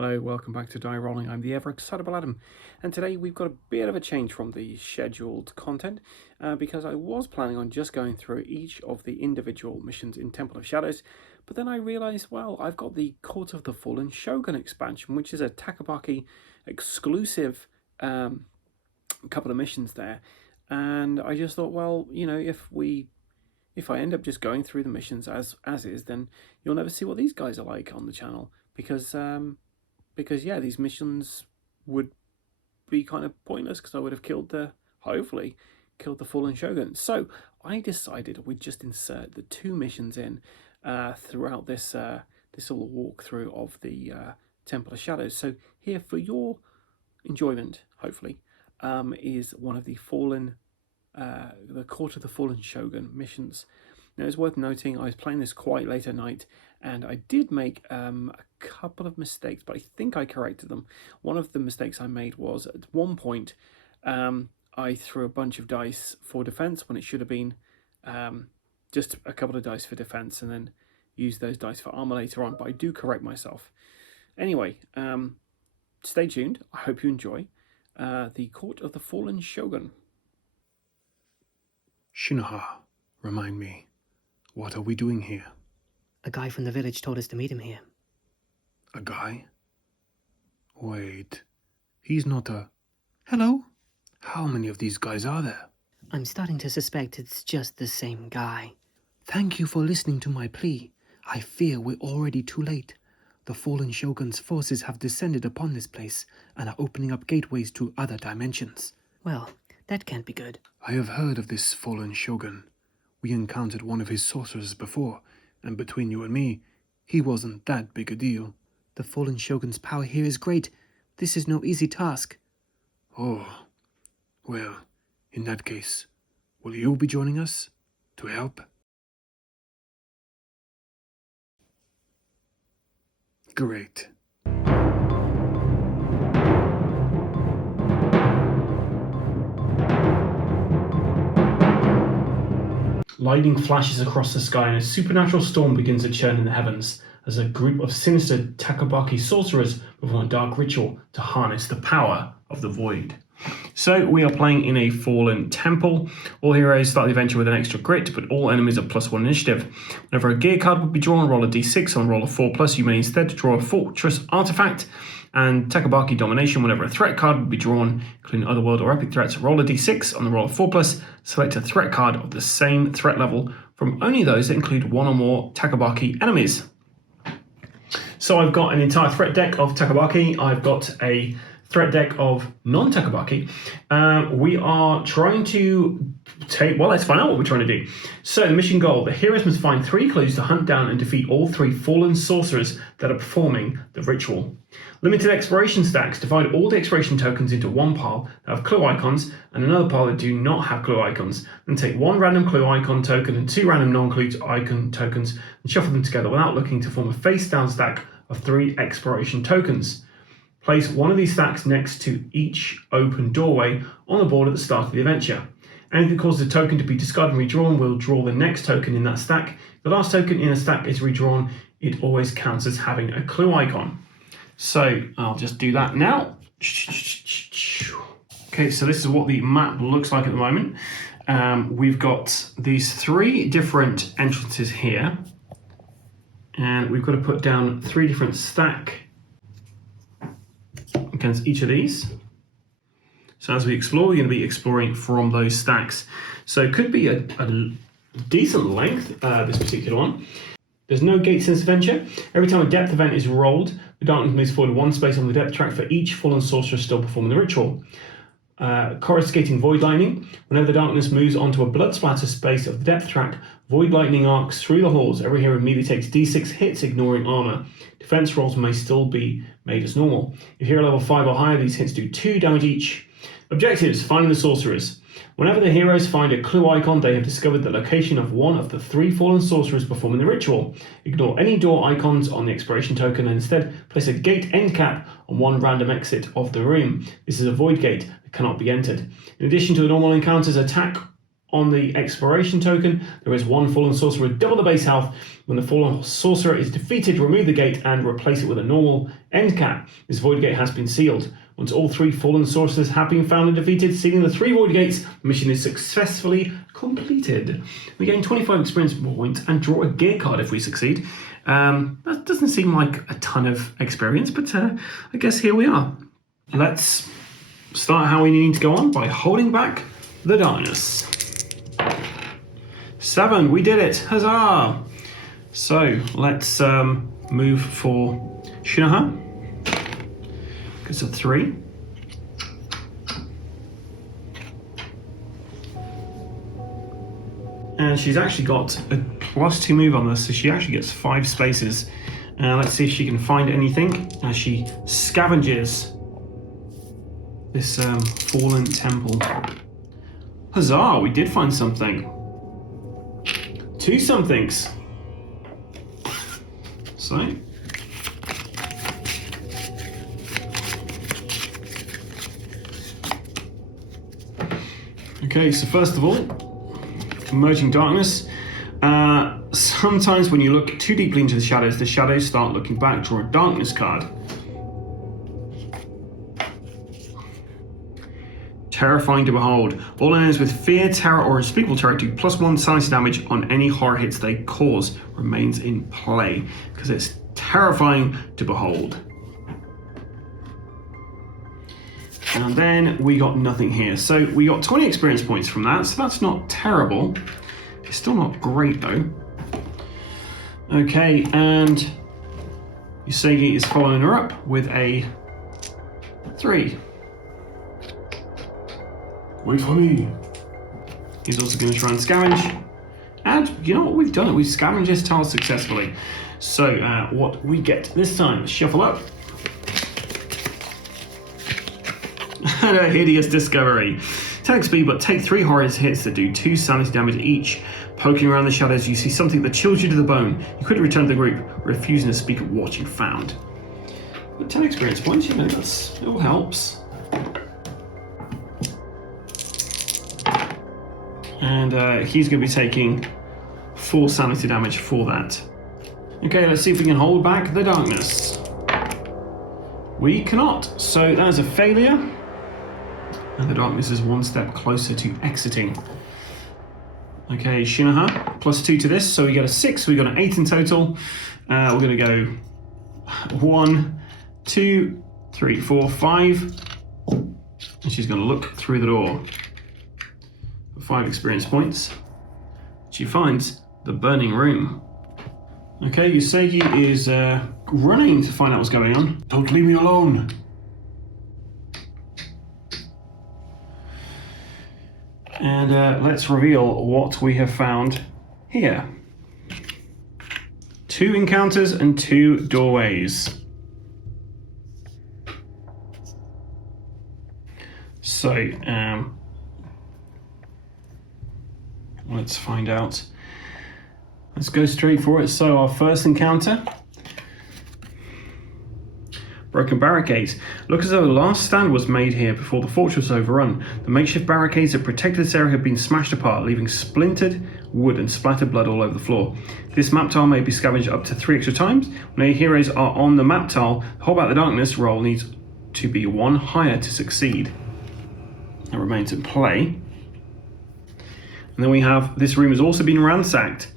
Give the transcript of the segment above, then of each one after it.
Hello, welcome back to Die Rollin. I'm the ever excitable Adam, and today we've got a bit of a change from the scheduled content because I was planning on just going through each of the individual missions in Temple of Shadows, but then I realised, well, I've got the Court of the Fallen Shogun expansion, which is a Takabaki exclusive couple of missions there, and I just thought, well, you know, if I end up just going through the missions as is, then you'll never see what these guys are like on the channel because yeah, these missions would be kind of pointless because I would have hopefully killed the Fallen Shogun. So I decided we'd just insert the two missions in throughout this little walkthrough of the Temple of Shadows. So here for your enjoyment, hopefully, is one of the the Court of the Fallen Shogun missions. Now, it's worth noting I was playing this quite late at night, and I did make a couple of mistakes, but I think I corrected them. One of the mistakes I made was at one point I threw a bunch of dice for defense when it should have been just a couple of dice for defense, and then use those dice for armor later on, but I do correct myself. Anyway, stay tuned. I hope you enjoy the Court of the Fallen Shogun. Shi No Ha, remind me, what are we doing here? A guy from the village told us to meet him here. A guy? Wait, he's not a... Hello? How many of these guys are there? I'm starting to suspect it's just the same guy. Thank you for listening to my plea. I fear we're already too late. The Fallen Shogun's forces have descended upon this place and are opening up gateways to other dimensions. Well, that can't be good. I have heard of this Fallen Shogun. We encountered one of his sorcerers before, and between you and me, he wasn't that big a deal. The Fallen Shogun's power here is great. This is no easy task. Oh, well, in that case, will you be joining us to help? Great. Lightning flashes across the sky and a supernatural storm begins to churn in the heavens as a group of sinister Takabaki sorcerers perform a dark ritual to harness the power of the void. So we are playing in a fallen temple. All heroes start the adventure with an extra grit, but all enemies are +1 initiative. Whenever a gear card would be drawn, roll a d6. On roll a 4+, you may instead draw a fortress artifact. And Takabaki domination, whenever a threat card would be drawn, including otherworld or epic threats, roll a d6. On the roll of 4+, select a threat card of the same threat level from only those that include one or more Takabaki enemies. So I've got an entire threat deck of Takabaki. I've got a threat deck of non-Takabaki. We are trying to let's find out what we're trying to do. So the mission goal, the heroes must find 3 clues to hunt down and defeat all 3 fallen sorcerers that are performing the ritual. Limited exploration stacks, divide all the exploration tokens into one pile that have clue icons and another pile that do not have clue icons. Then take 1 random clue icon token and 2 random non-clue icon tokens and shuffle them together without looking to form a face-down stack of 3 exploration tokens. Place one of these stacks next to each open doorway on the board at the start of the adventure. Anything that causes a token to be discarded and redrawn will draw the next token in that stack. If the last token in a stack is redrawn, it always counts as having a clue icon. So I'll just do that now. Okay, so this is what the map looks like at the moment. We've got these 3 different entrances here, and we've got to put down 3 different stacks against each of these. So as we explore, we're going to be exploring from those stacks. So it could be a decent length, this particular one. There's no gates in this adventure. Every time a depth event is rolled, the darkness moves forward 1 space on the depth track for each fallen sorcerer still performing the ritual. Coruscating void lightning. Whenever the darkness moves onto a blood splatter space of the depth track, void lightning arcs through the halls. Every hero immediately takes d6 hits, ignoring armor. Defense rolls may still be made as normal. If hero level 5 or higher, these hits do 2 damage each. Objectives: finding the sorcerers. Whenever the heroes find a clue icon, they have discovered the location of one of the 3 fallen sorcerers performing the ritual. Ignore any door icons on the exploration token and instead place a gate end cap on 1 random exit of the room. This is a void gate that cannot be entered. In addition to the normal encounters, attack On the exploration token, there is one Fallen Sorcerer with double the base health. When the Fallen Sorcerer is defeated, remove the gate and replace it with a normal end cap. This void gate has been sealed. Once all 3 Fallen Sorcerers have been found and defeated, sealing the 3 void gates, the mission is successfully completed. We gain 25 experience points and draw a gear card if we succeed. That doesn't seem like a ton of experience, but I guess here we are. Let's start how we need to go on by holding back the darkness. 7, we did it, huzzah! So let's move for Shi No Ha. It's a 3. And she's actually got a +2 move on this, so she actually gets 5 spaces. Let's see if she can find anything as she scavenges this fallen temple. Huzzah, we did find something. 2 somethings. So. Okay, so first of all, emerging darkness. Sometimes when you look too deeply into the shadows start looking back. Draw a darkness card. Terrifying to behold. All enemies with fear, terror, or unspeakable terror do +1 sanity damage on any horror hits they cause. Remains in play because it's terrifying to behold. And then we got nothing here. So we got 20 experience points from that, so that's not terrible. It's still not great though. Okay, and Usegi is following her up with a 3. Wait for me. He's also going to try and scavenge. And you know what we've done? We've scavenged this tile successfully. So what we get this time, shuffle up. And a hideous discovery. Attack speed, but take 3 horror hits that do 2 sanity damage each. Poking around the shadows, you see something that chills you to the bone. You quickly return to the group, refusing to speak of what you found. But 10 experience points, you know, it all helps. And he's going to be taking 4 sanity damage for that. Okay, let's see if we can hold back the darkness. We cannot, so that is a failure. And the darkness is 1 step closer to exiting. Okay, Shi No Ha, +2 to this, so we get a 6, we got an 8 in total. We're going to go 1, 2, 3, 4, 5. And she's going to look through the door. 5 experience points. She finds the burning room. Okay, Usegi is running to find out what's going on. Don't leave me alone. And let's reveal what we have found here. 2 encounters and 2 doorways. So, let's find out. Let's go straight for it. So our first encounter. Broken barricades. Look as though the last stand was made here before the fortress was overrun. The makeshift barricades that protected this area have been smashed apart, leaving splintered wood and splattered blood all over the floor. This map tile may be scavenged up to 3 extra times. When your heroes are on the map tile, the Hold Back the Darkness roll needs to be 1 higher to succeed. That remains in play. And then we have, this room has also been ransacked.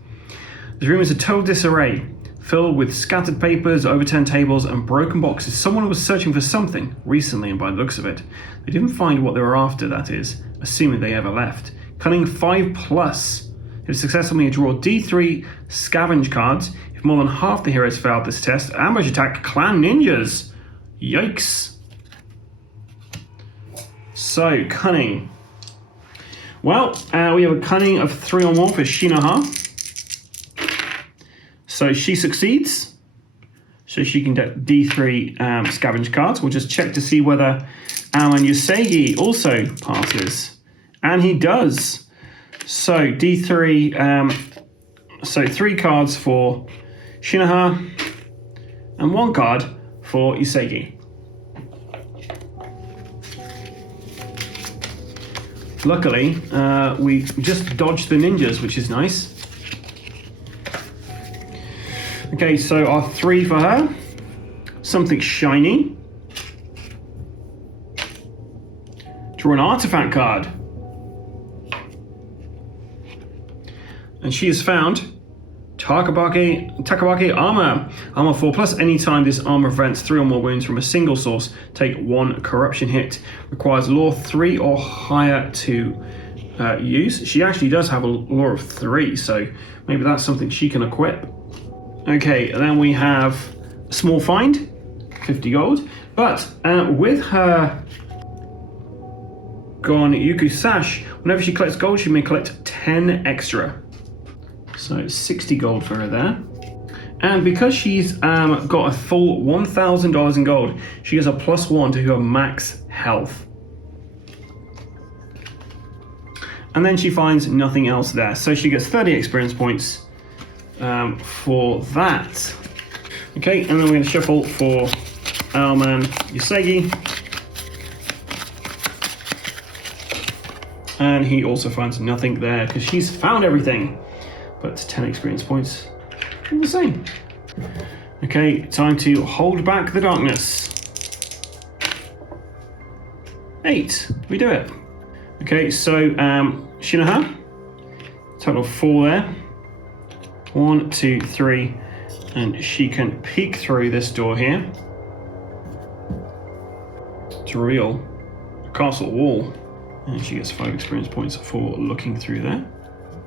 This room is a total disarray, filled with scattered papers, overturned tables, and broken boxes. Someone was searching for something recently, and by the looks of it, they didn't find what they were after, that is, assuming they ever left. Cunning 5+. If successful, you draw D3 scavenge cards. If more than half the heroes failed this test, ambush attack clan ninjas. Yikes. So, cunning. Well, we have a cunning of 3 or more for Shi No Ha. So she succeeds. So she can get D3 scavenge cards. We'll just check to see whether and Usegi also passes. And he does. So D3, so 3 cards for Shi No Ha and 1 card for Usegi. Luckily, we just dodged the ninjas, which is nice. Okay, so our 3 for her. Something shiny. Draw an artifact card. And she has found Takabaki armor. Armor 4+. Anytime this armor prevents 3 or more wounds from a single source, take 1 corruption hit. Requires law 3 or higher to use. She actually does have a law of 3, so maybe that's something she can equip. Okay, and then we have a small find, 50 gold. But with her Gon Yuku Sash, whenever she collects gold, she may collect 10 extra. So 60 gold for her there. And because she's got a full $1,000 in gold, she has a +1 to her max health. And then she finds nothing else there. So she gets 30 experience points for that. Okay, and then we're going to shuffle for our man Usegi. And he also finds nothing there because she's found everything. But 10 experience points, all the same. Okay, time to hold back the darkness. 8, we do it. Okay, so Shi No Ha, total of 4 there. 1, 2, 3, and she can peek through this door here to reveal a castle wall. And she gets 5 experience points for looking through there.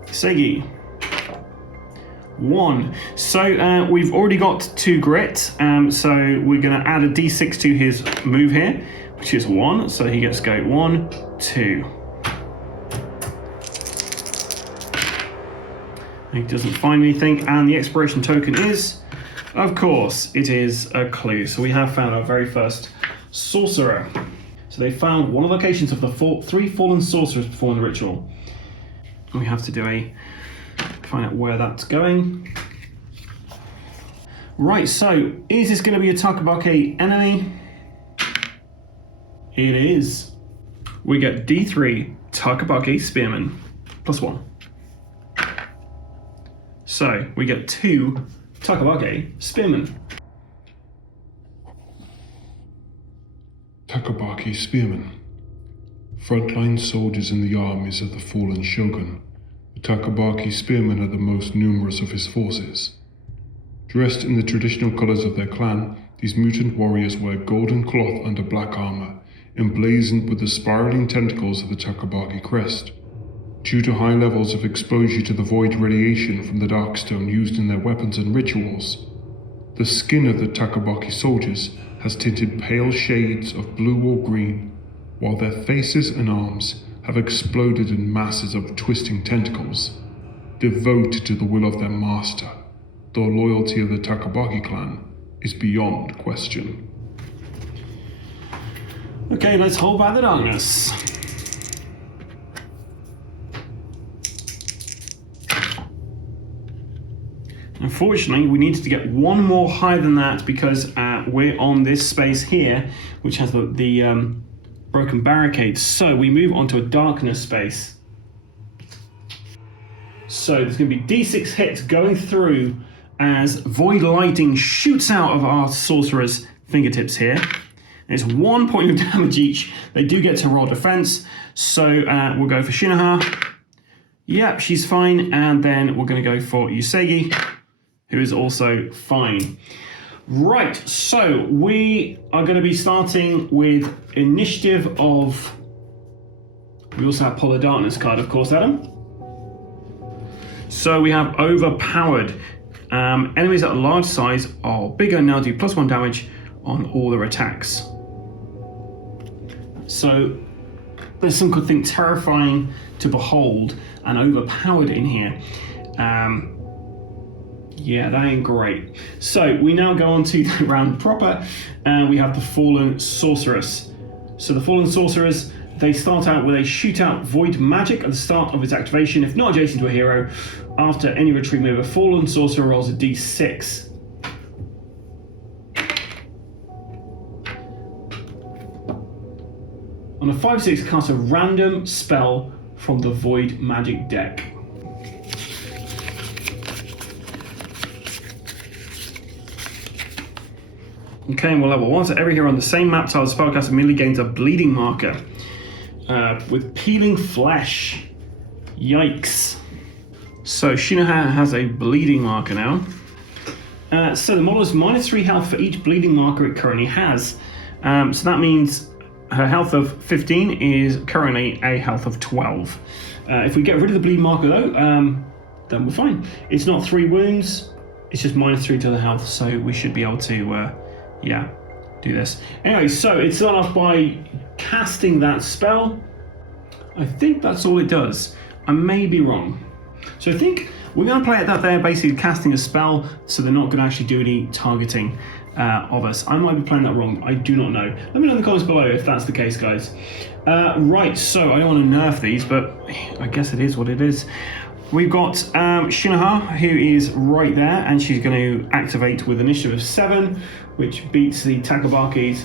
Segi. 1. So we've already got 2 grit, so we're going to add a d6 to his move here, which is 1, so he gets to go 1, 2. He doesn't find anything, and the expiration token is, of course, it is a clue. So we have found our very first sorcerer. So they found one of the locations of the 3 fallen sorcerers performing the ritual. We have to find out where that's going. Right, so is this going to be a Takabaki enemy? It is. We get D3 Takabaki Spearman, +1. So we get 2 Takabaki Spearmen. Takabaki Spearmen. Frontline soldiers in the armies of the Fallen Shogun, the Takabaki Spearmen are the most numerous of his forces. Dressed in the traditional colors of their clan, these mutant warriors wear golden cloth under black armor, emblazoned with the spiraling tentacles of the Takabaki crest. Due to high levels of exposure to the void radiation from the Darkstone used in their weapons and rituals, the skin of the Takabaki soldiers has tinted pale shades of blue or green, while their faces and arms have exploded in masses of twisting tentacles. Devoted to the will of their master, the loyalty of the Takabaki clan is beyond question. Okay, let's hold back the darkness. Unfortunately, we needed to get 1 more higher than that because we're on this space here, which has the broken barricade. So we move on to a darkness space. So there's going to be D6 hits going through as void lighting shoots out of our sorcerer's fingertips here. It's 1 point of damage each. They do get to roll defense. So we'll go for Shi No Ha. Yep, she's fine. And then we're going to go for Usegi, who is also fine. Right, so we are going to be starting with initiative of... We also have Polar Darkness card, of course, Adam. So we have Overpowered. Enemies at a large size are bigger, now do +1 damage on all their attacks. So there's something terrifying to behold and overpowered in here. Yeah, that ain't great. So we now go on to the round proper, and we have the Fallen Sorcerers. So the Fallen Sorcerers, they start out with a shootout void magic at the start of its activation. If not adjacent to a hero, after any retreat move, a Fallen Sorcerer rolls a d6. On a 5/6, cast a random spell from the Void Magic deck. Okay, and we're level 1, so every hero on the same map tile spellcaster immediately gains a bleeding marker with peeling flesh. Yikes. So Shi No Ha has a bleeding marker now. So the model is -3 health for each bleeding marker it currently has. So that means her health of 15 is currently a health of 12. If we get rid of the bleed marker though, then we're fine. It's not 3 wounds, it's just -3 to the health, so we should be able to, do this. Anyway, so it's done off by casting that spell. I think that's all it does. I may be wrong. So I think we're going to play it that they're basically casting a spell, so they're not going to actually do any targeting of us. I might be playing that wrong. I do not know. Let me know in the comments below if that's the case, guys. Right, so I don't want to nerf these, but I guess it is what it is. We've got Shi No Ha, who is right there, and she's going to activate with initiative of 7, which beats the Takabaki's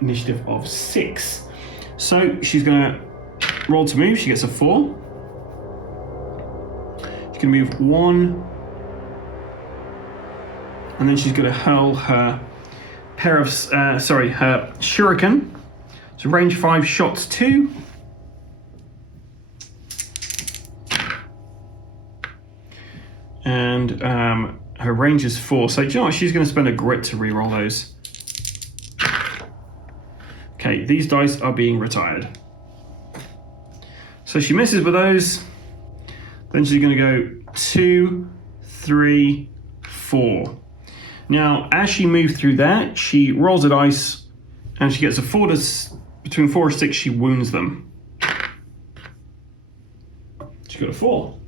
initiative of 6. So she's going to roll to move. She gets a 4. She's going to move 1, and then she's going to hurl her pair of her shuriken. So range 5 shots 2. And her range is 4. So do you know what? She's going to spend a grit to reroll those. Okay, these dice are being retired. So she misses with those. Then she's going to go 2, 3, 4. Now, as she moves through there, she rolls a dice, and she gets a 4 to between 4 or 6. She wounds them. She got a 4.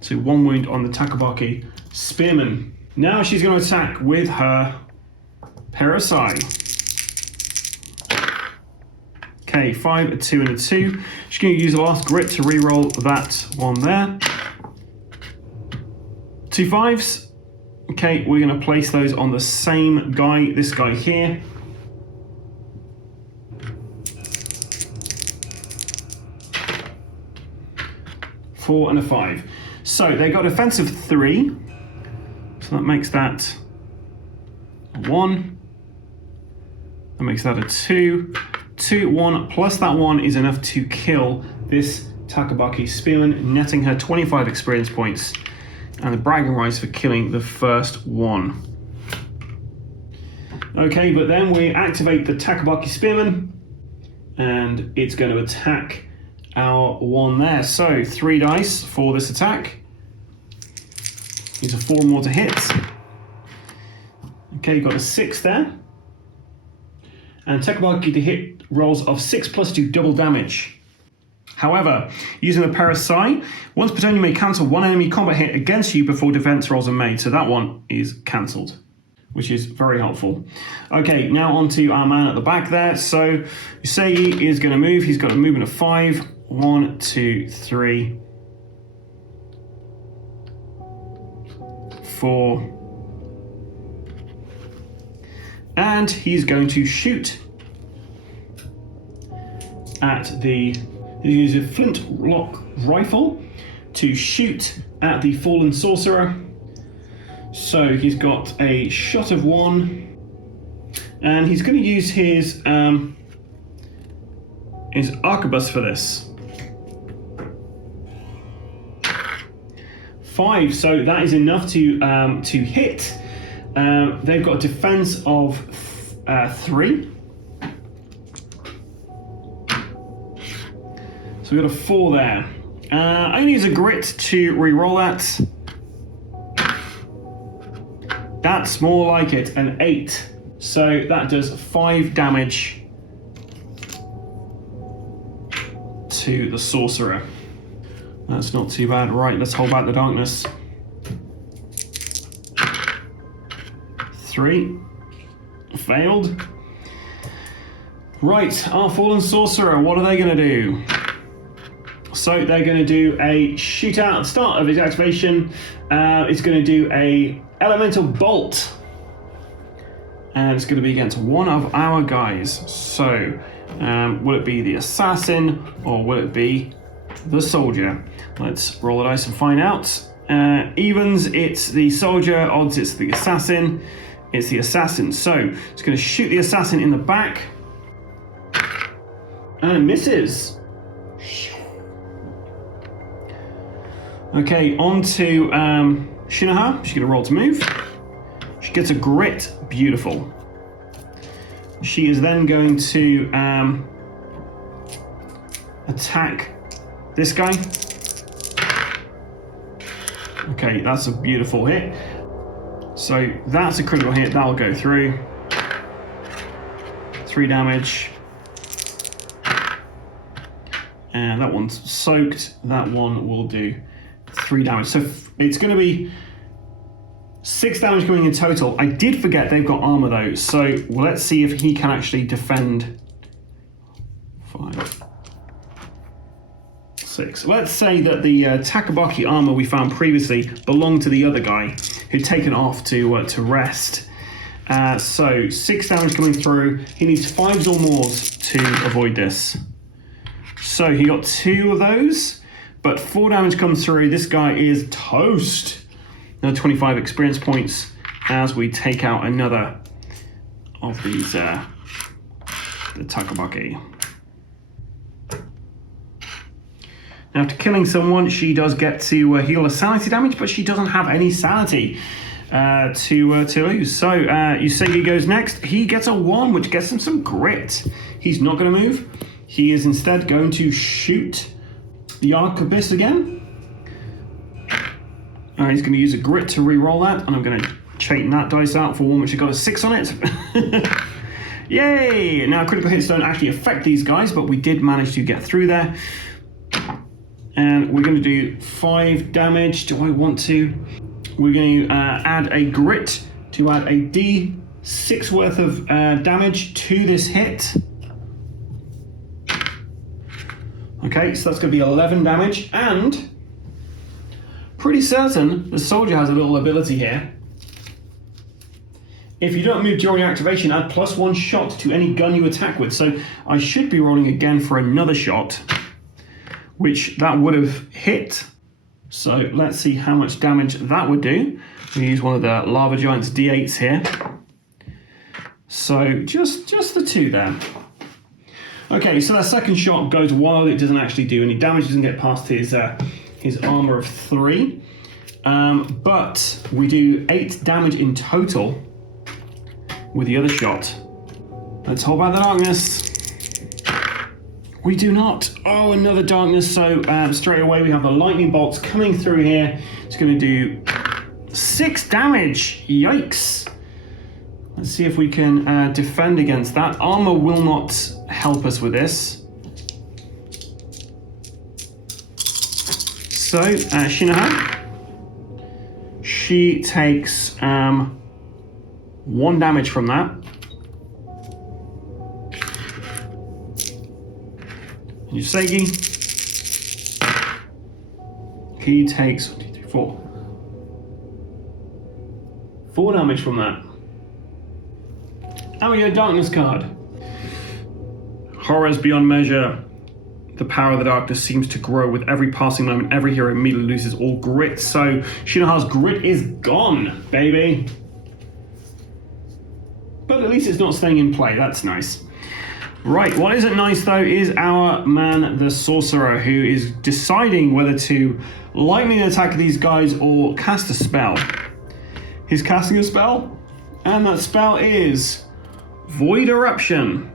So 1 wound on the Takabaki Spearman. Now she's going to attack with her Parasai. Okay, 5, a 2, and a 2. She's going to use the last grit to reroll that one there. 2 5s. Okay, we're going to place those on the same guy, this guy here. Four and a 5. So they got defensive 3. So that makes that a 1. That makes that a 2. 2, 1, plus that 1 is enough to kill this Takabaki Spearman, netting her 25 experience points and the bragging rights for killing the first one. Okay, but then we activate the Takabaki Spearman and it's going to attack our one there. So 3 dice for this attack. These are 4 more to hit. Okay, you've got a 6 there. And Takabaki to hit rolls of 6 plus 2 double damage. However, using the Parasai, once per turn you may cancel 1 enemy combat hit against you before defense rolls are made. So that one is cancelled, which is very helpful. Okay, now on to our man at the back there. So Usegi is going to move. He's got a movement of 5. 1, 2, 3, 4. And he's going to shoot at he uses a flintlock rifle to shoot at the Fallen Sorcerer. So he's got a shot of 1, and he's going to use his arquebus for this. 5, so that is enough to hit. They've got a defense of 3. So we've got a 4 there. I use a grit to re-roll that. That's more like it, an 8. So that does 5 damage to the sorcerer. That's not too bad. Right, let's hold back the darkness. 3. Failed. Right, our Fallen Sorcerer, what are they going to do? So they're going to do a shootout at the start of his activation. It's going to do a elemental bolt. and it's going to be against one of our guys. So, will it be the assassin or will it be the soldier? Let's roll the dice and find out. Evens, it's the soldier. Odds, it's the assassin. It's the assassin. So, it's going to shoot the assassin in the back. And it misses. Okay, on to Shi No Ha. She's going to roll to move. She gets a grit. Beautiful. She is then going to attack this guy. Okay, that's a beautiful hit. So that's a critical hit. That'll go through. 3 damage. And that one's soaked. That one will do 3 damage. So it's going to be 6 damage going in total. I did forget they've got armor though. So let's see if he can actually defend. 5, 6. Let's say that the Takabaki armor we found previously belonged to the other guy who'd taken off to rest. So 6 damage coming through. He needs 5s or more to avoid this. So he got 2 of those, but 4 damage comes through. This guy is toast. Another 25 experience points as we take out another of these, the Takabaki. Now, after killing someone, she does get to heal a sanity damage, but she doesn't have any sanity to lose. So Usegi goes next. He gets a 1, which gets him some grit. He's not going to move. He is instead going to shoot the Arquebus again. He's going to use a grit to re-roll that, and I'm going to straighten that dice out for one which has got a 6 on it. Yay! Now, critical hits don't actually affect these guys, but we did manage to get through there. And we're going to do 5 damage. Do I want to? We're going to add a grit to add a D6 worth of damage to this hit. Okay, so that's going to be 11 damage, and pretty certain the soldier has a little ability here. If you don't move during your activation, add +1 shot to any gun you attack with. So I should be rolling again for another shot, which that would have hit. So let's see how much damage that would do. We use one of the Lava Giant's D8s here. So just the 2 there. Okay, so that second shot goes wild. It doesn't actually do any damage. It doesn't get past his armor of 3. But we do 8 damage in total with the other shot. Let's hold back the darkness. We do not. Oh, another darkness. So straight away we have the lightning bolts coming through here. It's going to do 6 damage. Yikes. Let's see if we can defend against that. Armor will not help us with this. So, Shi No Ha. She takes 1 damage from that. And Usegi. He takes 1, 2, 3, 4. 4 damage from that. And we get a darkness card. Horrors beyond measure. The power of the darkness seems to grow with every passing moment. Every hero immediately loses all grit. So Shi No Ha's grit is gone, baby. But at least it's not staying in play. That's nice. Right, what isn't nice though is our man, the sorcerer, who is deciding whether to lightning attack these guys or cast a spell. He's casting a spell, and that spell is Void Eruption.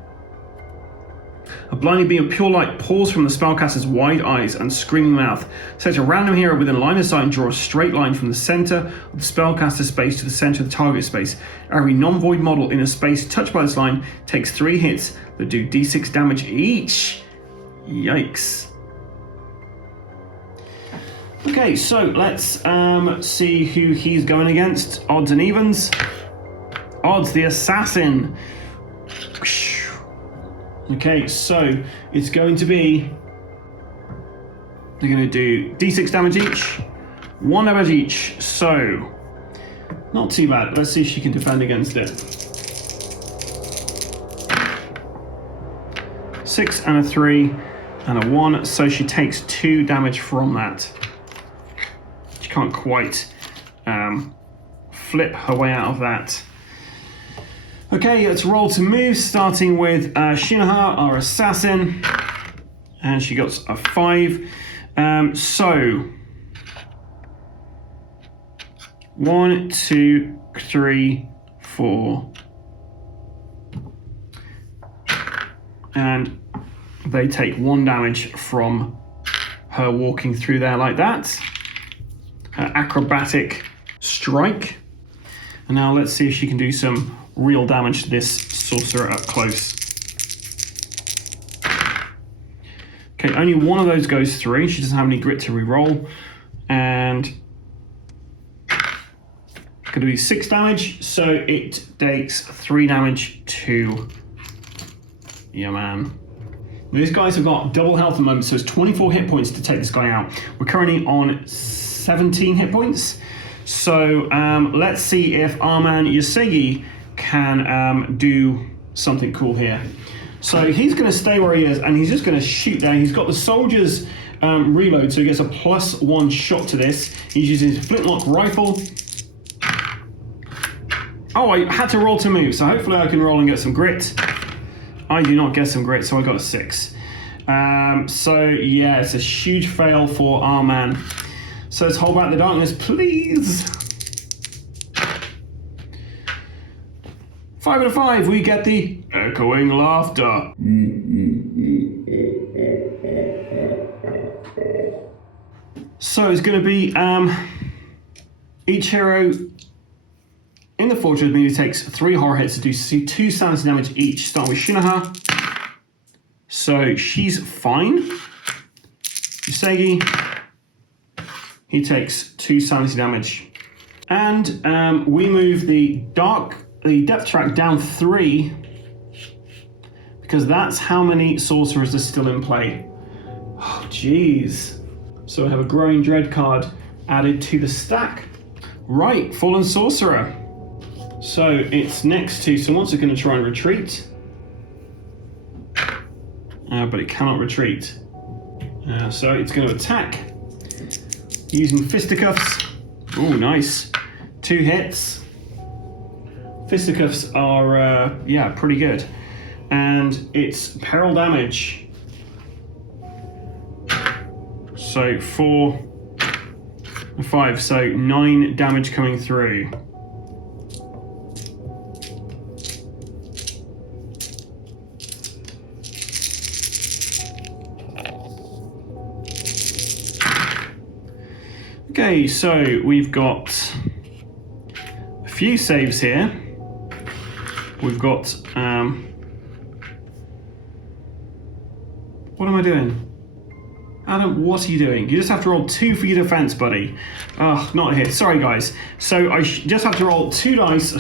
A blinding beam of pure light pours from the spellcaster's wide eyes and screaming mouth. Select a random hero within line of sight and draw a straight line from the center of the spellcaster's space to the center of the target space. Every non-void model in a space touched by this line takes 3 hits that do d6 damage each. Yikes. Okay, so let's see who he's going against. Odds and evens. Odds, the assassin. Okay, so it's going to be, they're going to do d6 damage each, 1 damage each, so not too bad. Let's see if she can defend against it. 6 and a 3 and a 1, so she takes 2 damage from that. She can't quite flip her way out of that. Okay, let's roll to move, starting with Shi No Ha, our assassin, and she got a 5. So 1, 2, 3, 4, and they take 1 damage from her walking through there like that. Her acrobatic strike. And now let's see if she can do some real damage to this sorcerer up close. Okay, only one of those goes through. She doesn't have any grit to reroll. And going to be 6 damage, so it takes 3 damage to... Yeah, man. These guys have got double health at the moment, so it's 24 hit points to take this guy out. We're currently on 17 hit points. So let's see if our man Usegi can do something cool here. So he's going to stay where he is, and he's just going to shoot there. He's got the soldier's reload, so he gets a +1 shot to this. He's using his flintlock rifle. Oh, I had to roll to move, so hopefully I can roll and get some grit. I do not get some grit, so I got a 6. So yeah, it's a huge fail for our man. So let's hold back the darkness, please. 5 and a 5, we get the echoing laughter. So it's going to be each hero in the fortress immediately takes 3 horror hits to do 2 sanity damage each, starting with Shi No Ha. So she's fine. Usegi, he takes 2 sanity damage. And we move the depth track down 3, because that's how many sorcerers are still in play. Oh, jeez. So we have a Growing Dread card added to the stack. Right, Fallen Sorcerer. So it's next to someone, so going to try and retreat. But it cannot retreat. So it's going to attack using fisticuffs. Oh, nice. 2 hits. Fisticuffs are, yeah, pretty good. And it's peril damage. So 4 and 5, so 9 damage coming through. Okay, so we've got a few saves here. We've got, what am I doing? Adam, what are you doing? You just have to roll 2 for your defense, buddy. Oh, not a hit. Sorry, guys. So I just have to roll 2 dice.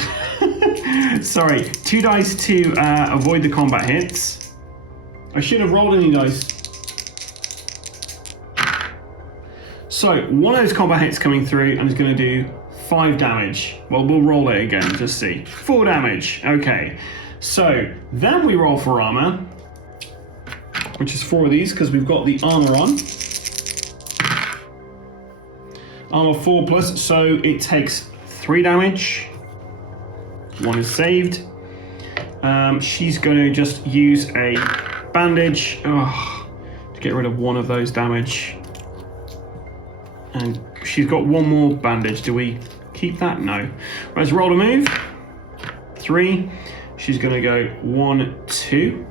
Sorry, 2 dice to avoid the combat hits. I shouldn't have rolled any dice. So one of those combat hits coming through, and it's going to do 5 damage. Well, we'll roll it again, just see. 4 damage. Okay. So then we roll for armor, which is 4 of these because we've got the armor on. Armor 4+, so it takes 3 damage. 1 is saved. She's going to just use a bandage to get rid of 1 of those damage. And she's got 1 more bandage. Do we keep that? No. Let's roll to move. 3. She's going to go 1, 2.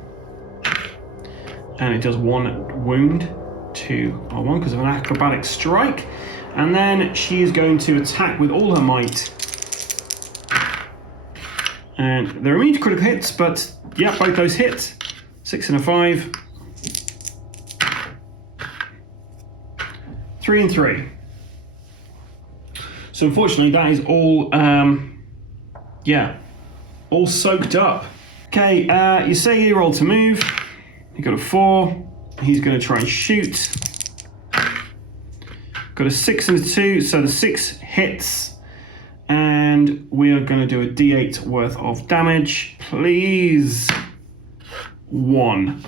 And it does 1 wound to R1 because of an acrobatic strike. And then she is going to attack with all her might. And they're immune to critical hits, but yeah, both those hit. 6 and a 5. 3 and 3. So unfortunately, that is all, all soaked up. Okay, you say you roll to move. You got a 4. He's going to try and shoot. Got a 6 and a 2, so the 6 hits. And we are going to do a D8 worth of damage. Please. 1.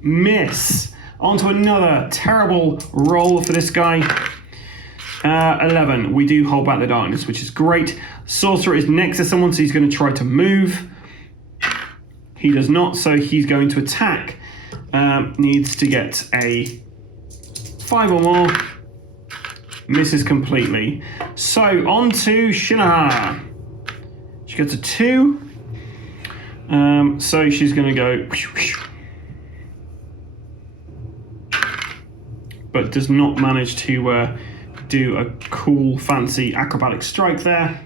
Miss. On to another terrible roll for this guy. 11. We do hold back the darkness, which is great. Sorcerer is next to someone, so he's going to try to move. He does not, so he's going to attack. Needs to get a 5 or more. Misses completely. So, on to Shi No Ha. She gets a 2. So she's going to go... but does not manage to do a cool, fancy acrobatic strike there.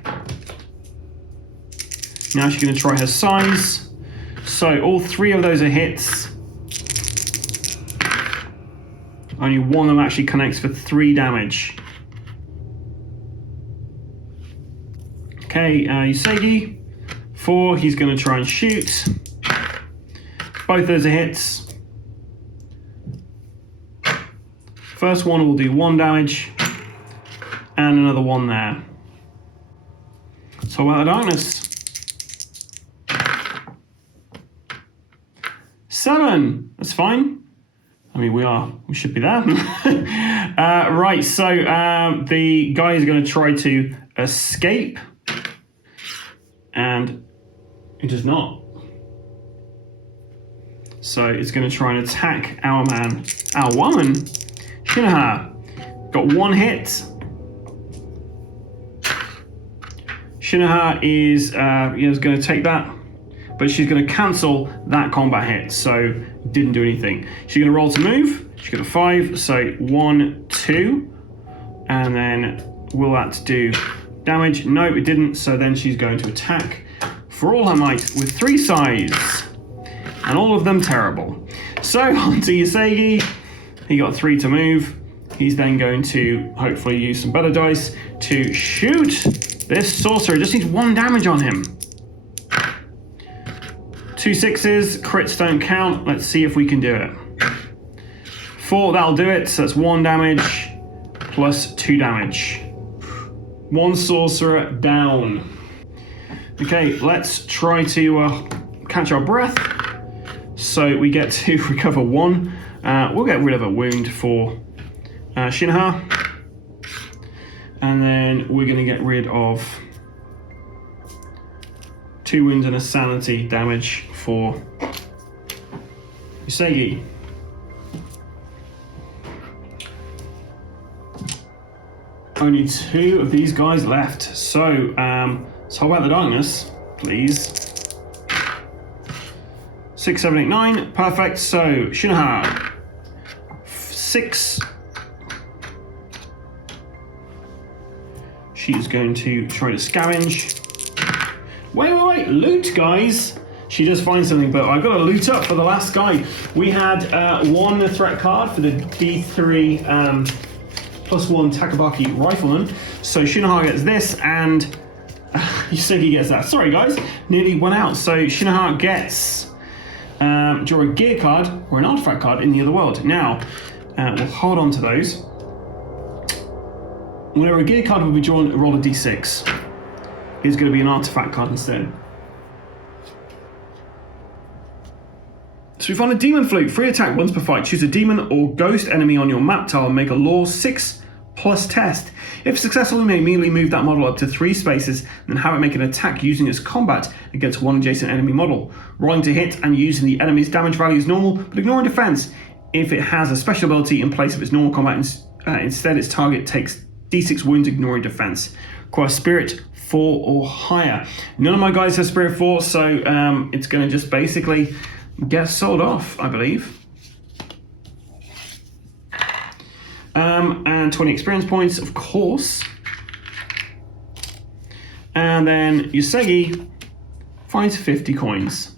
Now she's going to try her size. So all 3 of those are hits. Only one of them actually connects for 3 damage. Okay, Usegi, 4, he's going to try and shoot. Both those are hits. First one will do 1 damage, and another 1 there. So about the darkness. 7, that's fine. I mean, we should be there. Right, so the guy is going to try to escape, and he does not. So it's going to try and attack our woman, Shi No Ha. Got 1 hit. Shi No Ha is going to take that, but she's going to cancel that combat hit, so didn't do anything. She's going to roll to move. She got a 5, so 1, 2, and then will that do damage? No, it didn't. So then she's going to attack for all her might with 3 sides, and all of them terrible. So on to Usegi. He got 3 to move. He's then going to hopefully use some better dice to shoot this sorcerer. Just needs 1 damage on him. 2 6s, crits don't count. Let's see if we can do it. 4, that'll do it. So that's 1 damage plus 2 damage. 1 sorcerer down. Okay, let's try to catch our breath. So we get to recover 1. We'll get rid of a wound for Shi No Ha. And then we're going to get rid of 2 wounds and a sanity damage for Usegi. Only 2 of these guys left. So, let's hold out the darkness, please. 6, 7, 8, 9. Perfect. So, Shi No Ha. 6. She's going to try to scavenge. Wait. Loot, guys. She does find something, but I've got to loot up for the last guy. We had 1 threat card for the D3 +1 Takabaki Rifleman. So Shi No Ha gets this, and Usegi gets that. Sorry, guys. Nearly went out. So Shi No Ha gets... draw a gear card or an artifact card in the other world. Now, we'll hold on to those. Whenever a gear card will be drawn, roll a d6. Here's going to be an artifact card instead. So we found a demon flute. 3 attack once per fight. Choose a demon or ghost enemy on your map tile and make a law 6+ test. If successful, you may immediately move that model up to 3 spaces, then have it make an attack using its combat against 1 adjacent enemy model. Rolling to hit and using the enemy's damage value is normal, but ignoring defense. If it has a special ability in place of its normal combat, instead its target takes d6 wounds ignoring defense. Require spirit 4 or higher. None of my guys have spirit 4, so it's going to just basically get sold off, I believe. And 20 experience points, of course. And then Usegi finds 50 coins.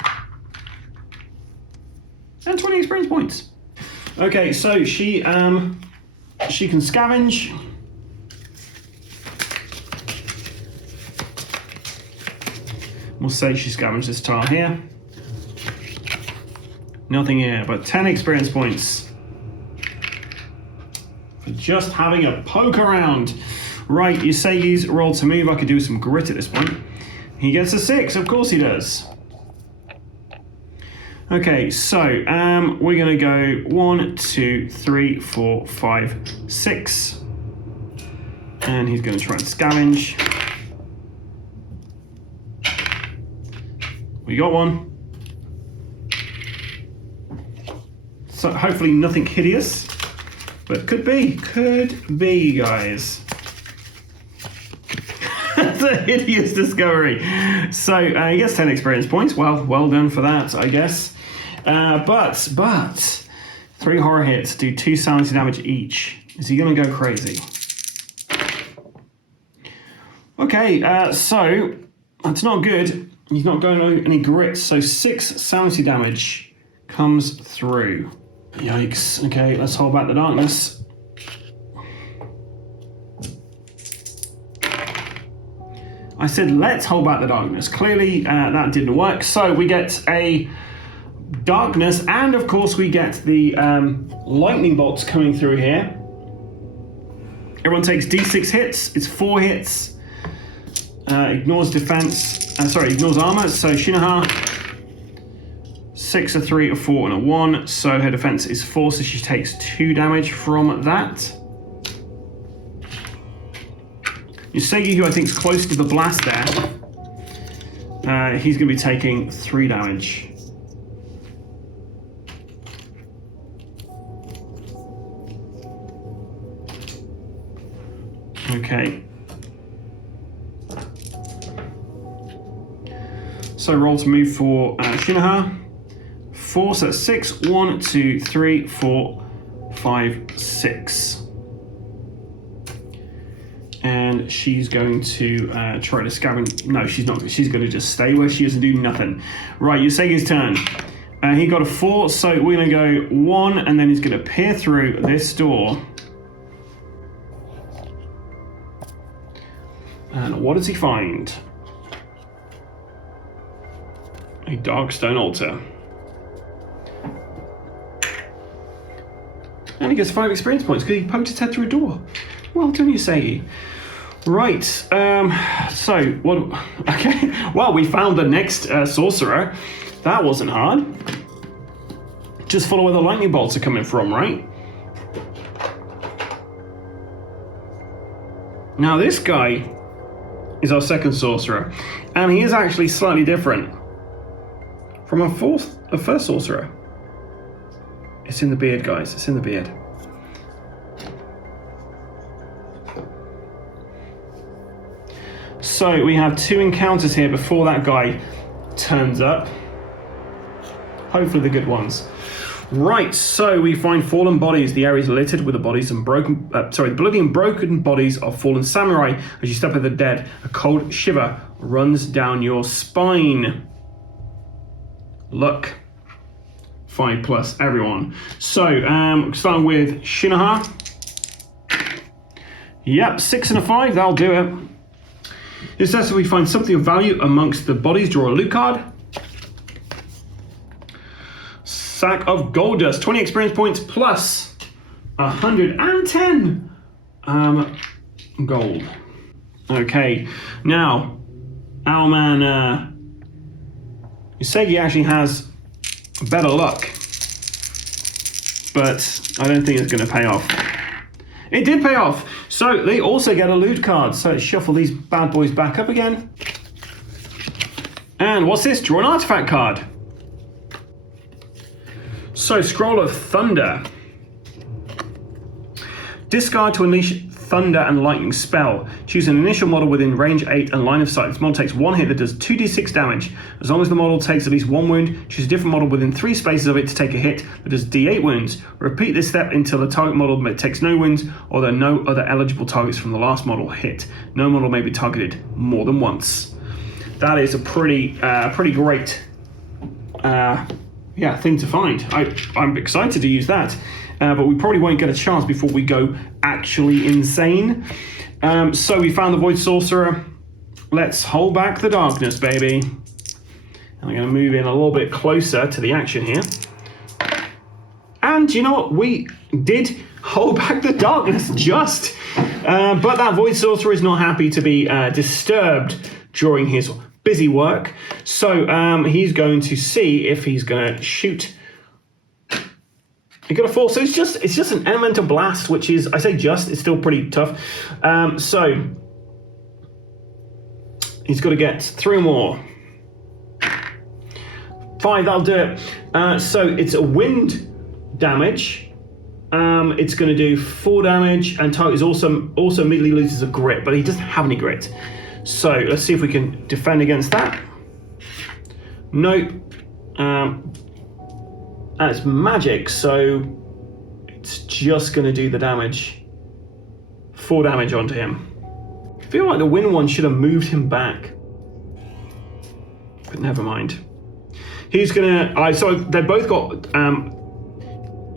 And 20 experience points. Okay, so she can scavenge. We'll say she scavenged this tile here. Nothing here, but 10 experience points. For just having a poke around. Right, Usegi's roll to move. I could do some grit at this point. He gets a 6, of course he does. Okay, so we're going to go 1, 2, 3, 4, 5, 6. And he's going to try and scavenge. We got one. So hopefully nothing hideous. But could be, guys. That's a hideous discovery. So he gets 10 experience points. Well done for that, I guess. But 3 horror hits do 2 sanity damage each. Is he going to go crazy? Okay, so that's not good. He's not going any grit. So 6 sanity damage comes through. Yikes. Okay, let's hold back the darkness. I said let's hold back the darkness. Clearly that didn't work. So we get a darkness, and of course we get the lightning bolts coming through here. Everyone takes D6 hits. It's 4 hits. Ignores defense. Ignores armor. So Shi No Ha, 6, a 3, a 4, and a 1. So her defense is 4, so she takes 2 damage from that. Usegi, who I think is close to the blast there, he's going to be taking 3 damage. Okay. So roll to move for Shi No Ha. 4, so that's 6. 1, 2, 3, 4, 5, 6. And she's going to try to scavenge. No, she's not. She's going to just stay where she is and do nothing. Right, Usegi's turn. He got a 4, so we're going to go 1, and then he's going to peer through this door. And what does he find? A dark stone altar. And he gets 5 experience points because he poked his head through a door. Well done, Usegi. Right, so, what? Okay, well, we found the next sorcerer. That wasn't hard. Just follow where the lightning bolts are coming from, right? Now, this guy is our second sorcerer, and he is actually slightly different from our first sorcerer. It's in the beard, guys, it's in the beard. So we have 2 encounters here before that guy turns up. Hopefully the good ones. Right, so we find fallen bodies. The area is littered with the bodies and the bloody and broken bodies of fallen samurai. As you step over the dead, a cold shiver runs down your spine. Look. 5+ everyone. So, starting with Shi No Ha. Yep, 6 and a 5, that'll do it. It says that we find something of value amongst the bodies. Draw a loot card. Sack of gold dust. 20 experience points plus 110 gold. Okay, now our man Usegi actually has better luck, but I don't think it's going to pay off. It did pay off. So they also get a loot card. So let's shuffle these bad boys back up again. And what's this? Draw an artifact card. So Scroll of Thunder. Discard to unleash thunder and lightning spell. Choose an initial model within range 8 and line of sight. This model takes 1 hit that does 2d6 damage. As long as the model takes at least 1 wound, choose a different model within 3 spaces of it to take a hit that does d8 wounds. Repeat this step until the target model takes no wounds or there are no other eligible targets from the last model hit. No model may be targeted more than once. That is a pretty great thing to find. I'm excited to use that. But we probably won't get a chance before we go actually insane. So we found the Void Sorcerer. Let's hold back the darkness, baby. And I'm going to move in a little bit closer to the action here. And you know what? We did hold back the darkness just. But that Void Sorcerer is not happy to be disturbed during his busy work. So he's going to see if he's going to shoot. He got a 4, so it's just an elemental blast, which is, I say it's still pretty tough. So he's got to get 3 or more. 5, that'll do it. So it's a wind damage. It's going to do 4 damage, and target is also immediately loses a grit, but he doesn't have any grit. So let's see if we can defend against that. Nope. And it's magic, so it's just going to do the damage. 4 damage onto him. I feel like the wind one should have moved him back. But never mind. He's going to... so they both got...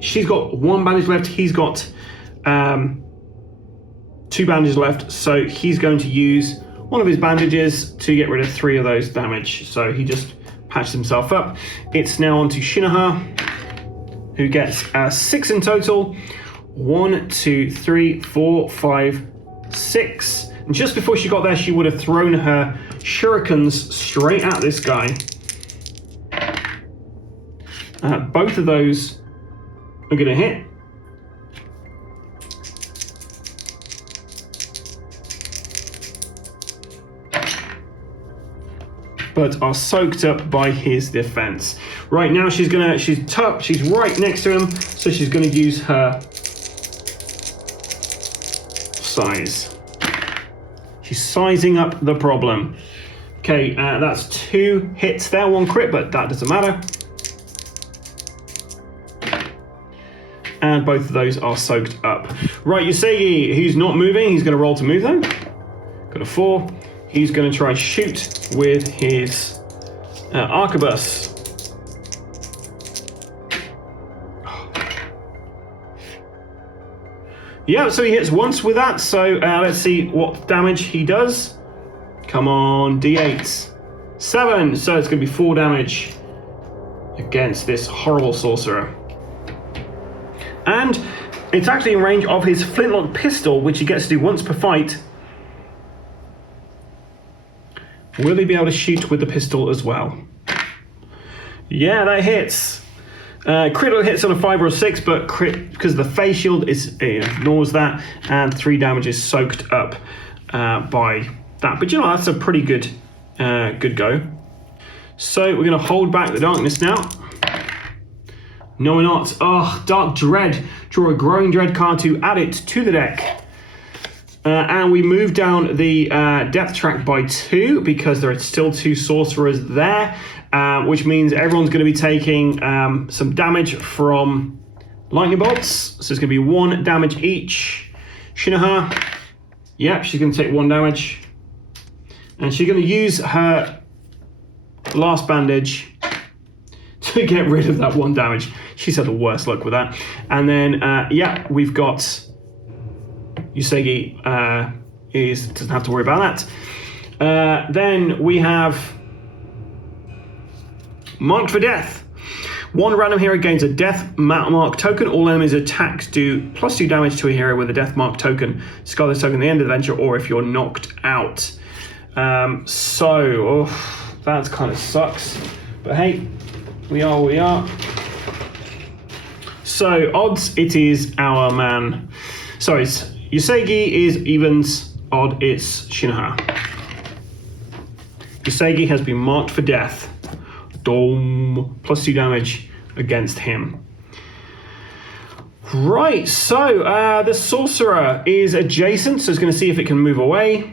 she's got 1 bandage left. He's got 2 bandages left. So he's going to use one of his bandages to get rid of 3 of those damage. So he just patched himself up. It's now on to Shi No Ha, who gets 6 in total. 1, 2, 3, 4, 5, 6. And just before she got there, she would have thrown her shurikens straight at this guy. Both of those are going to hit. But are soaked up by his defense. Right now she's tough, she's right next to him, so she's gonna use her size. She's sizing up the problem. Okay, that's 2 hits there, 1 crit, but that doesn't matter. And both of those are soaked up. Right, Usegi, who's not moving, he's gonna roll to move though. Got a 4. He's going to try shoot with his arquebus. Yeah, so he hits once with that. So let's see what damage he does. Come on, D8. 7. So it's going to be 4 damage against this horrible sorcerer. And it's actually in range of his flintlock pistol, which he gets to do once per fight. Will he be able to shoot with the pistol as well? Yeah, that hits. Critical hits on a 5 or a 6, but crit, because the face shield it ignores that, and 3 damage is soaked up by that. But you know, that's a pretty good go. So we're going to hold back the darkness now. No, we're not. Oh, Dark Dread. Draw a Growing Dread card to add it to the deck. And we move down the depth track by 2 because there are still 2 sorcerers there, which means everyone's going to be taking some damage from lightning bolts. So it's going to be 1 damage each. Shi No Ha, yep, she's going to take 1 damage. And she's going to use her last bandage to get rid of that 1 damage. She's had the worst luck with that. And then, yeah, we've got... Usegi doesn't have to worry about that. Then we have Marked for Death. 1 random hero gains a death mark token. All enemies attacked do +2 damage to a hero with a death mark token. Discard this token at the end of the adventure, or if you're knocked out. So that kind of sucks. But hey, we are what we are. So odds, it is our man. Sorry, Usegi is evens, odd it's Shi No Ha. Usegi has been marked for death. Dome, +2 damage against him. Right, so the sorcerer is adjacent, so it's going to see if it can move away.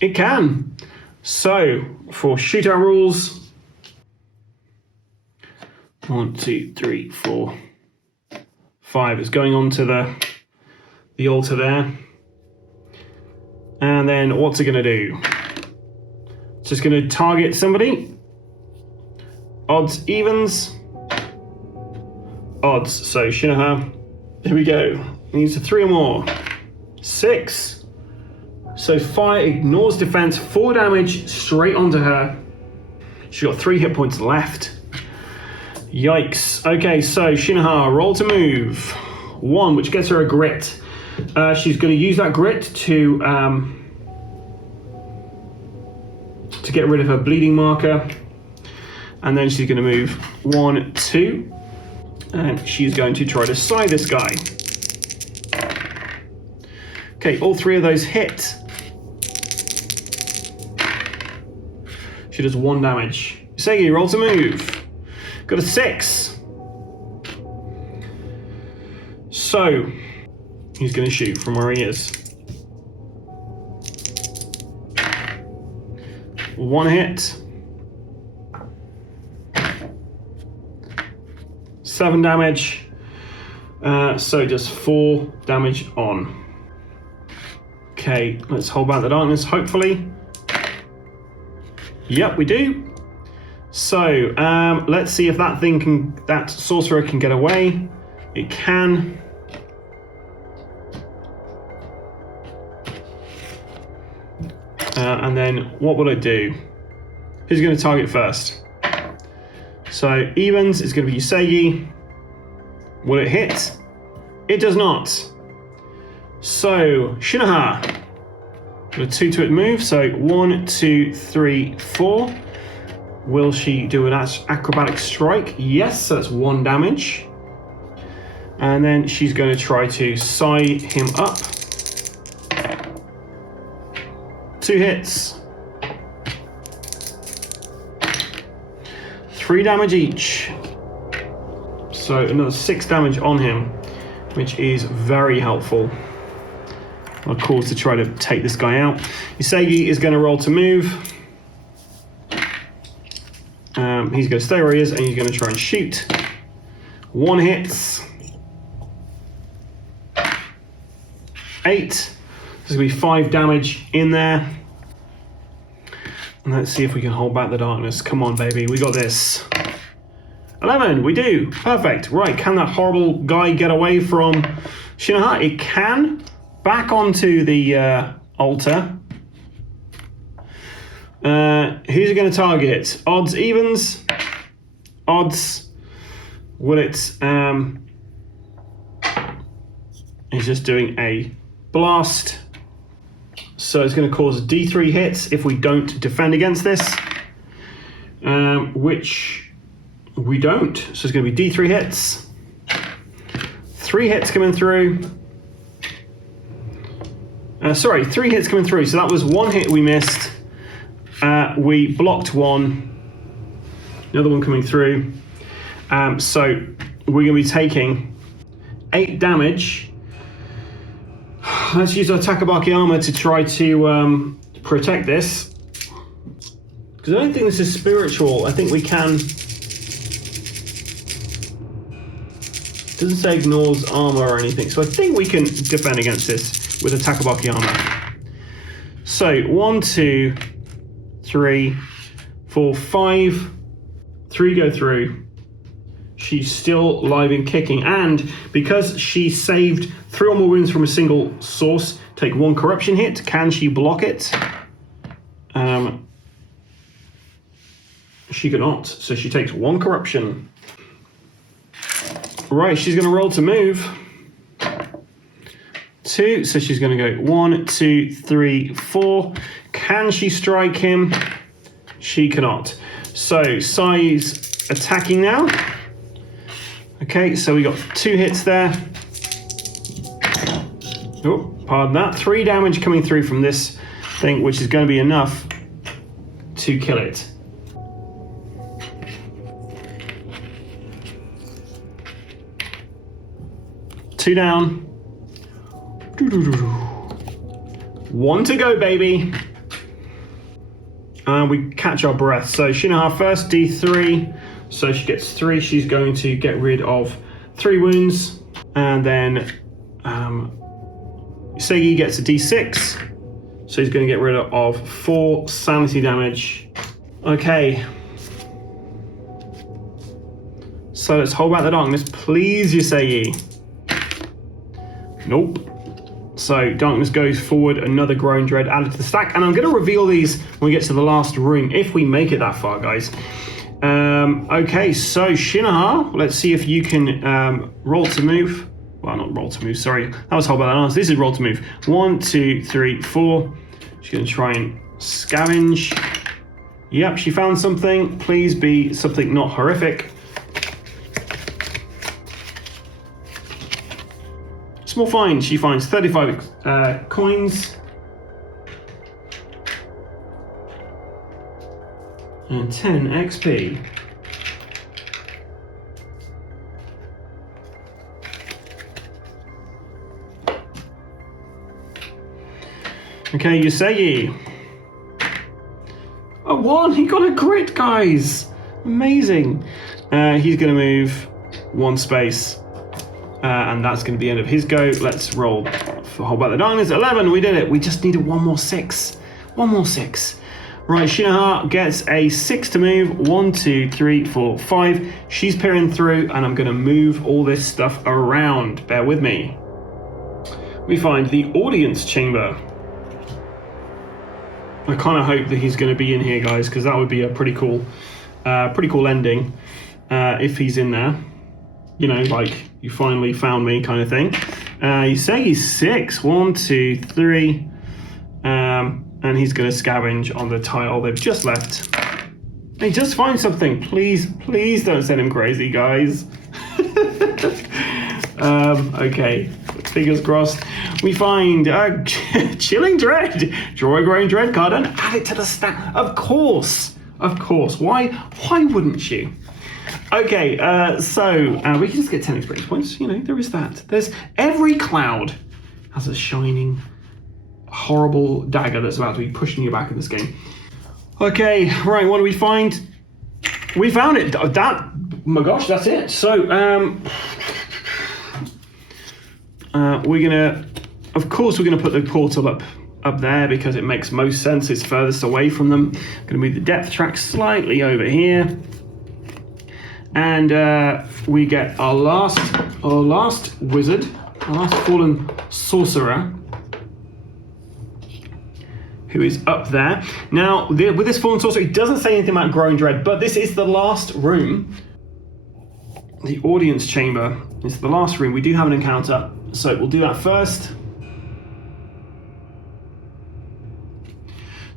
It can. So for shootout rules, 1, 2, 3, 4, 5. It's going on to the altar there. And then what's it going to do? It's just going to target somebody. Odds, evens. Odds. So Shi No Ha, here we go. Needs a 3 or more. 6. So fire ignores defense. 4 damage straight onto her. She's got 3 hit points left. Yikes. Okay, so Shi No Ha, roll to move. 1, which gets her a grit. She's going to use that grit to to get rid of her bleeding marker. And then she's going to move 1, 2. And she's going to try to side this guy. Okay, all 3 of those hit. She does 1 damage. Usegi, roll to move. Got a 6. So, he's going to shoot from where he is. 1 hit. 7 damage. So just 4 damage on. Okay, let's hold back the darkness, hopefully. Yep, we do. So, let's see if that sorcerer can get away. It can. And then what will it do? Who's going to target first? So evens is going to be Usegi. Will it hit? It does not. So Shi No Ha. Got a 2 to it move. So 1, 2, 3, 4. Will she do an acrobatic strike? Yes, so that's 1 damage. And then she's going to try to side him up. 2 hits. 3 damage each. So another 6 damage on him, which is very helpful. Of course, to try to take this guy out. Usegi is going to roll to move. He's going to stay where he is, and he's going to try and shoot. 1 hits. 8. There's going to be 5 damage in there. And let's see if we can hold back the darkness. Come on, baby. We got this. 11. We do. Perfect. Right. Can that horrible guy get away from Shi No Ha? It can. Back onto the altar. Who's it going to target? Odds, evens? Odds. Will it... He's just doing a blast. So it's going to cause D3 hits if we don't defend against this. Which we don't. So it's going to be D3 hits. 3 hits coming through. 3 hits coming through. So that was 1 hit we missed. We blocked 1. Another one coming through. So we're going to be taking 8 damage. Let's use our Takabaki armor to try to protect this. Because I don't think this is spiritual. I think we can... It doesn't say ignores armor or anything. So I think we can defend against this with a Takabaki armor. So 1, 2, 3, 4, 5. 3 go through. She's still live and kicking. And because she saved 3 or more wounds from a single source, take 1 corruption hit. Can she block it? She cannot. So she takes 1 corruption. Right, she's going to roll to move. 2. So she's going to go 1, 2, 3, 4. Can she strike him? She cannot. So Sai's attacking now. Okay, so we got 2 hits there. Oh, pardon that. 3 damage coming through from this thing, which is going to be enough to kill it. Two down. 1 to go, baby. And we catch our breath. So Shi No Ha first, D3. So she gets 3. She's going to get rid of 3 wounds. And then Usegi gets a D6. So he's going to get rid of 4 sanity damage. Okay. So let's hold back the darkness. Please, Usegi. Nope. So darkness goes forward. Another Grown Dread added to the stack. And I'm going to reveal these when we get to the last room, if we make it that far, guys. Okay, so Shi No Ha, let's see if you can roll to move. Well, not roll to move, sorry. That was hold by that. This is roll to move. 1, 2, 3, 4. She's going to try and scavenge. Yep, she found something. Please be something not horrific. Small find. She finds 35 coins. And 10 XP. Okay, Usegi. A 1, he got a grit, guys. Amazing. He's going to move 1 space. And that's going to be the end of his go. Let's roll for Hold Back the Darkness. 11, we did it. We just needed 1 more 6. 1 more 6. Right, Shi No Ha gets a 6 to move. 1, 2, 3, 4, 5. She's peering through, and I'm going to move all this stuff around. Bear with me. We find the audience chamber. I kind of hope that he's going to be in here, guys, because that would be a pretty cool ending if he's in there. You know, like, you finally found me kind of thing. You say he's 6. 1, 2, 3. And he's going to scavenge on the tile they've just left. Hey, just find something. Please don't send him crazy, guys. Okay, fingers crossed. We find Chilling Dread. Draw a Growing Dread card and add it to the stack. Of course. Why wouldn't you? Okay, so we can just get 10 experience points. You know, there is that. There's every cloud has a shining, horrible dagger that's about to be pushing you back in this game. Okay, right, what do we find? We found it. That, oh my gosh, that's it. So, of course we're gonna put the portal up there because it makes most sense. It's furthest away from them. I'm gonna move the depth track slightly over here. And we get our last wizard, our last fallen sorcerer, who is up there. Now, with this fallen sorcerer, it doesn't say anything about Growing Dread, but this is the last room. The audience chamber is the last room. We do have an encounter, so we'll do that first.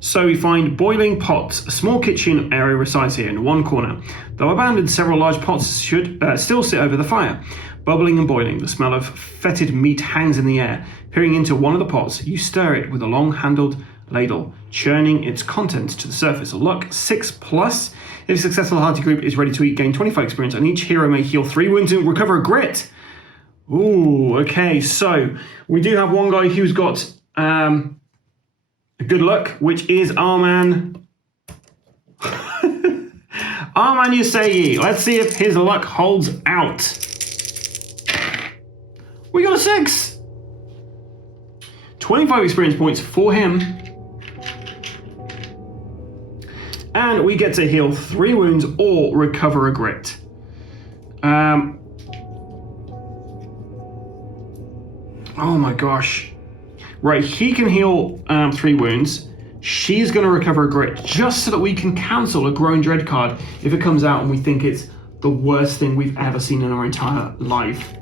So we find boiling pots. A small kitchen area resides here in one corner. Though abandoned, several large pots should still sit over the fire. Bubbling and boiling, the smell of fetid meat hangs in the air. Peering into one of the pots, you stir it with a long-handled ladle, churning its contents to the surface. Luck 6+. If a successful party group is ready to eat, gain 25 experience, and each hero may heal 3 wounds and recover a grit. Ooh, okay, so we do have one guy who's got good luck, which is our man Usegi. Let's see if his luck holds out. We got a 6. 25 experience points for him. And we get to heal 3 wounds or recover a grit. Oh my gosh. Right, he can heal 3 wounds. She's going to recover a grit just so that we can cancel a Growing Dread card if it comes out and we think it's the worst thing we've ever seen in our entire life.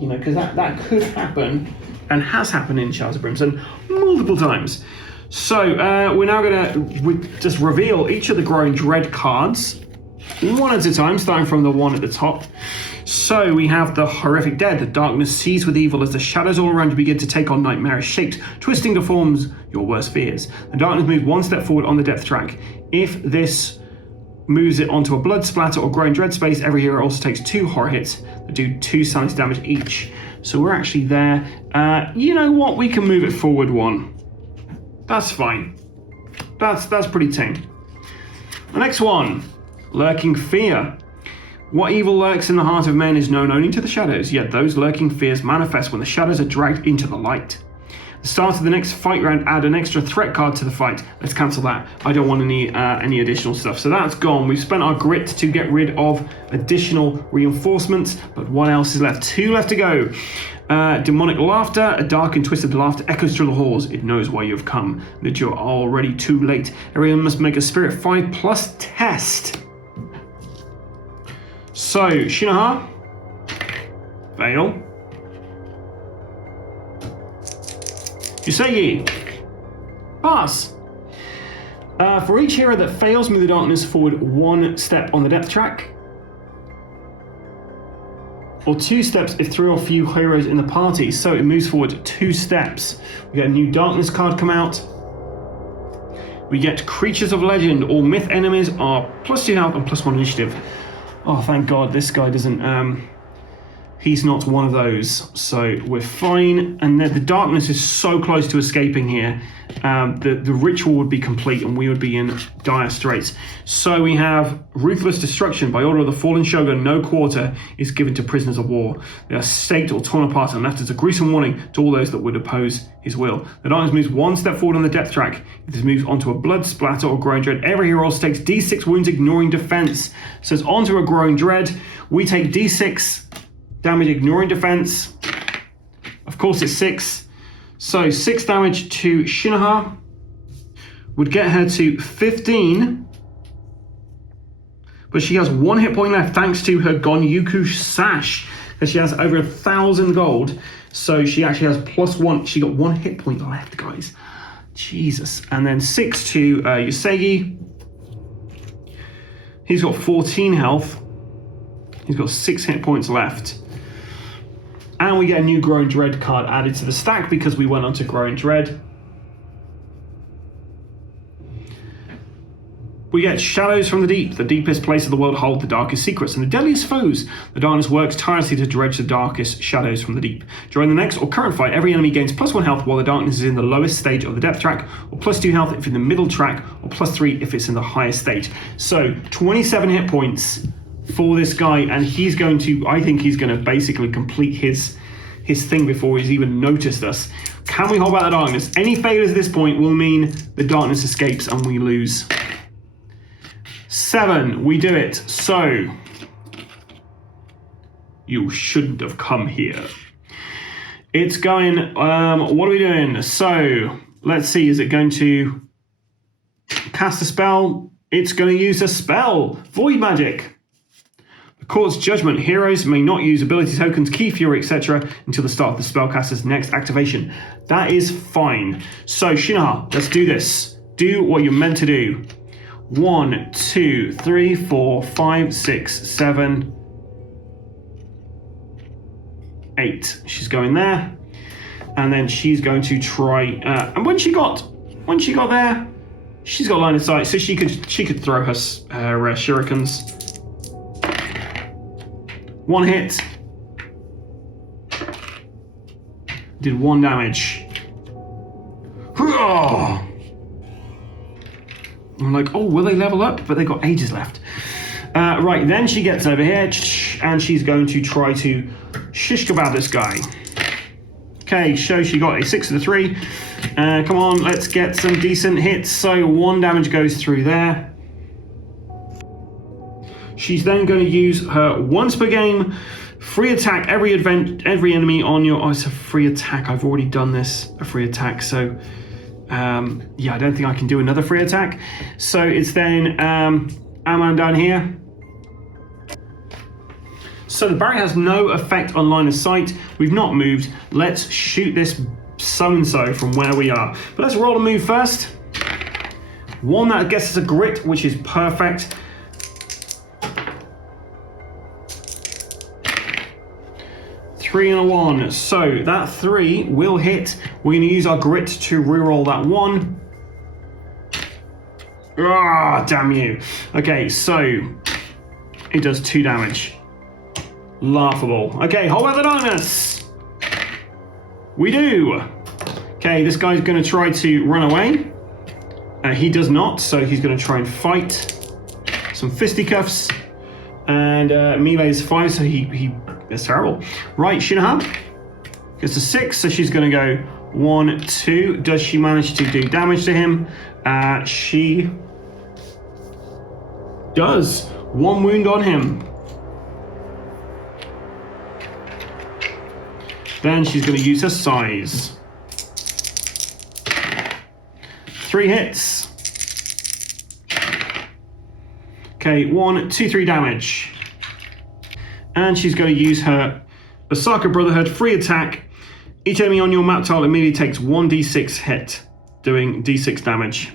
You know, because that could happen and has happened in Shards of Brimstone multiple times. So we're now going to just reveal each of the Growing Dread cards one at a time, starting from the one at the top. So we have the Horrific Dead. The darkness seized with evil as the shadows all around you begin to take on nightmarish shapes, twisting to forms your worst fears. The darkness moves 1 step forward on the depth track. If this moves it onto a blood splatter or Growing Dread space, every hero also takes 2 horror hits that do 2 sanity damage each. So we're actually there. You know what? We can move it forward 1. That's fine. That's pretty tame. The next one, Lurking Fear. What evil lurks in the heart of men is known only to the shadows, yet those lurking fears manifest when the shadows are dragged into the light. At the start of the next fight round, add an extra threat card to the fight. Let's cancel that. I don't want any additional stuff. So that's gone. We've spent our grit to get rid of additional reinforcements, but what else is left? 2 left to go. Demonic laughter. A dark and twisted laughter echoes through the halls. It knows why you have come, that you're already too late. Everyone must make a Spirit 5+ test. So, Shi No Ha, fail. Usegi, pass. For each hero that fails, move the darkness forward 1 step on the depth track, or 2 steps if 3 or fewer heroes in the party. So it moves forward 2 steps. We get a new darkness card come out. We get creatures of legend. All myth enemies are +2 health and +1 initiative. Oh, thank God this guy doesn't. He's not one of those, so we're fine. And the darkness is so close to escaping here. The ritual would be complete and we would be in dire straits. So we have ruthless destruction. By order of the fallen shogun, no quarter is given to prisoners of war. They are staked or torn apart and left as a gruesome warning to all those that would oppose his will. The darkness moves 1 step forward on the depth track. If this moves onto a blood splatter or growing dread, every hero takes D6 wounds ignoring defense. So it's onto a growing dread. We take D6 damage ignoring defense. Of course it's 6. So 6 damage to Shi No Ha would get her to 15. But she has 1 hit point left thanks to her Gonyuku Sash. And she has over 1,000 gold. So she actually has +1. She got 1 hit point left, guys. Jesus. And then 6 to Usegi. He's got 14 health. He's got 6 hit points left. And we get a new Growing Dread card added to the stack because we went on to Growing Dread. We get Shadows from the Deep. The deepest place of the world hold the darkest secrets and the deadliest foes. The darkness works tirelessly to dredge the darkest shadows from the deep. During the next or current fight, every enemy gains +1 health while the darkness is in the lowest stage of the depth track, or +2 health if in the middle track, or +3 if it's in the highest stage. So 27 hit points for this guy, and he's going to, I think he's going to basically complete his thing before he's even noticed us. Can we hold back the darkness? Any failures at this point will mean the darkness escapes and we lose. 7, we do it. So you shouldn't have come here. It's going, what are we doing? So let's see, is it going to cast a spell? It's going to use a spell, Void Magic. Court's judgment. Heroes may not use ability tokens, key fury, etc. until the start of the spellcaster's next activation. That is fine. So Shi No Ha, let's do this. Do what you're meant to do. 1, 2, 3, 4, 5, 6, 7, 8. She's going there, and then she's going to try. And when she got there, she's got line of sight, so she could throw her shurikens. 1 hit. Did 1 damage. I'm like, oh, will they level up? But they got ages left. Right, then she gets over here, and she's going to try to shish kebab this guy. Okay, so she got a 6 to the 3. Come on, let's get some decent hits. So 1 damage goes through there. She's then going to use her once per game free attack every enemy on your. Oh, it's a free attack. I've already done this, a free attack. So yeah, I don't think I can do another free attack. So it's then am down here. So the barrier has no effect on line of sight. We've not moved. Let's shoot this so-and-so from where we are. But let's roll a move first. 1 that gets us a grit, which is perfect. 3 and a 1. So that 3 will hit. We're going to use our grit to reroll that 1. Ah, damn you. Okay, so it does 2 damage. Laughable. Okay, hold out the darkness. We do. Okay, this guy's going to try to run away. He does not, so he's going to try and fight. Some fisticuffs. And melee is 5, so he that's terrible. Right, Shi No Ha gets a 6, so she's going to go 1, 2. Does she manage to do damage to him? She does. 1 wound on him. Then she's going to use her size. 3 hits. Okay, 1, 2, 3 damage. And she's going to use her Osaka Brotherhood free attack. Each enemy on your map tile immediately takes 1d6 hit, doing d6 damage.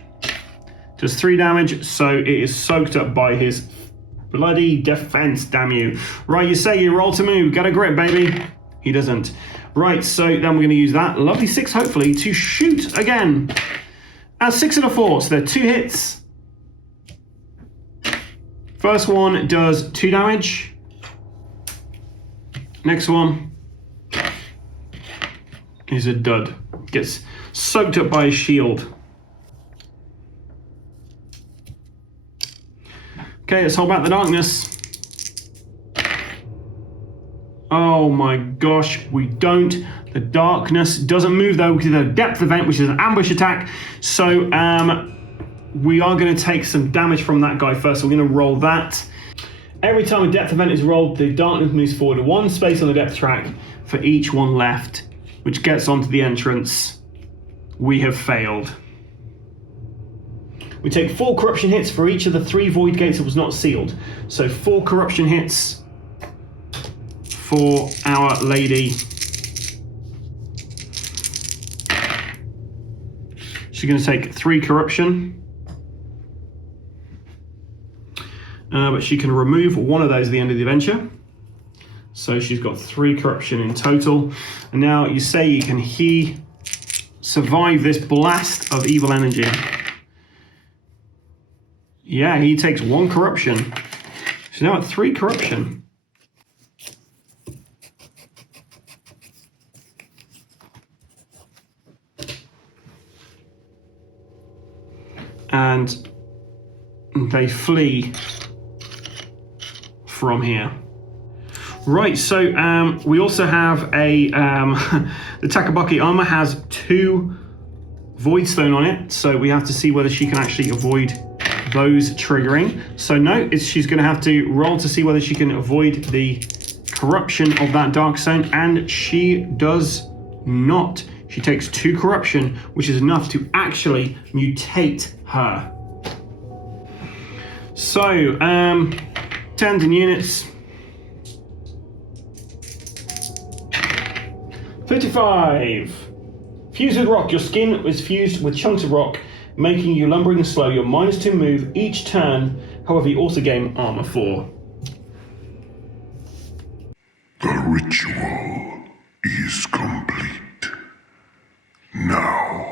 Does 3 damage, so it is soaked up by his bloody defense, damn you. Right, Usegi, roll to move. Get a grip, baby. He doesn't. Right, so then we're going to use that lovely 6, hopefully, to shoot again. At 6 and a 4, so they're 2 hits. First one does 2 damage. Next one is a dud. Gets soaked up by his shield. Okay, let's hold back the darkness. Oh my gosh, we don't. The darkness doesn't move though because of the depth event, which is an ambush attack. So we are going to take some damage from that guy first. So we're going to roll that. Every time a depth event is rolled, the darkness moves forward 1 space on the depth track for each one left, which gets onto the entrance. We have failed. We take 4 corruption hits for each of the 3 void gates that was not sealed. So 4 corruption hits for our lady. She's going to take 3 corruption. But she can remove 1 of those at the end of the adventure. So she's got 3 corruption in total. And now you say, can he survive this blast of evil energy? Yeah, he takes 1 corruption. She's now at 3 corruption. And they flee from here. Right, so we also have a the Takabaki armor has 2 void stone on it, so we have to see whether she can actually avoid those triggering. So no, she's going to have to roll to see whether she can avoid the corruption of that dark zone, and she does not. She takes 2 corruption, which is enough to actually mutate her. So, turns in units. 35. Fused with rock. Your skin is fused with chunks of rock, making you lumbering and slow. You're -2 move each turn. However, you also gain armor 4. The ritual is complete. Now,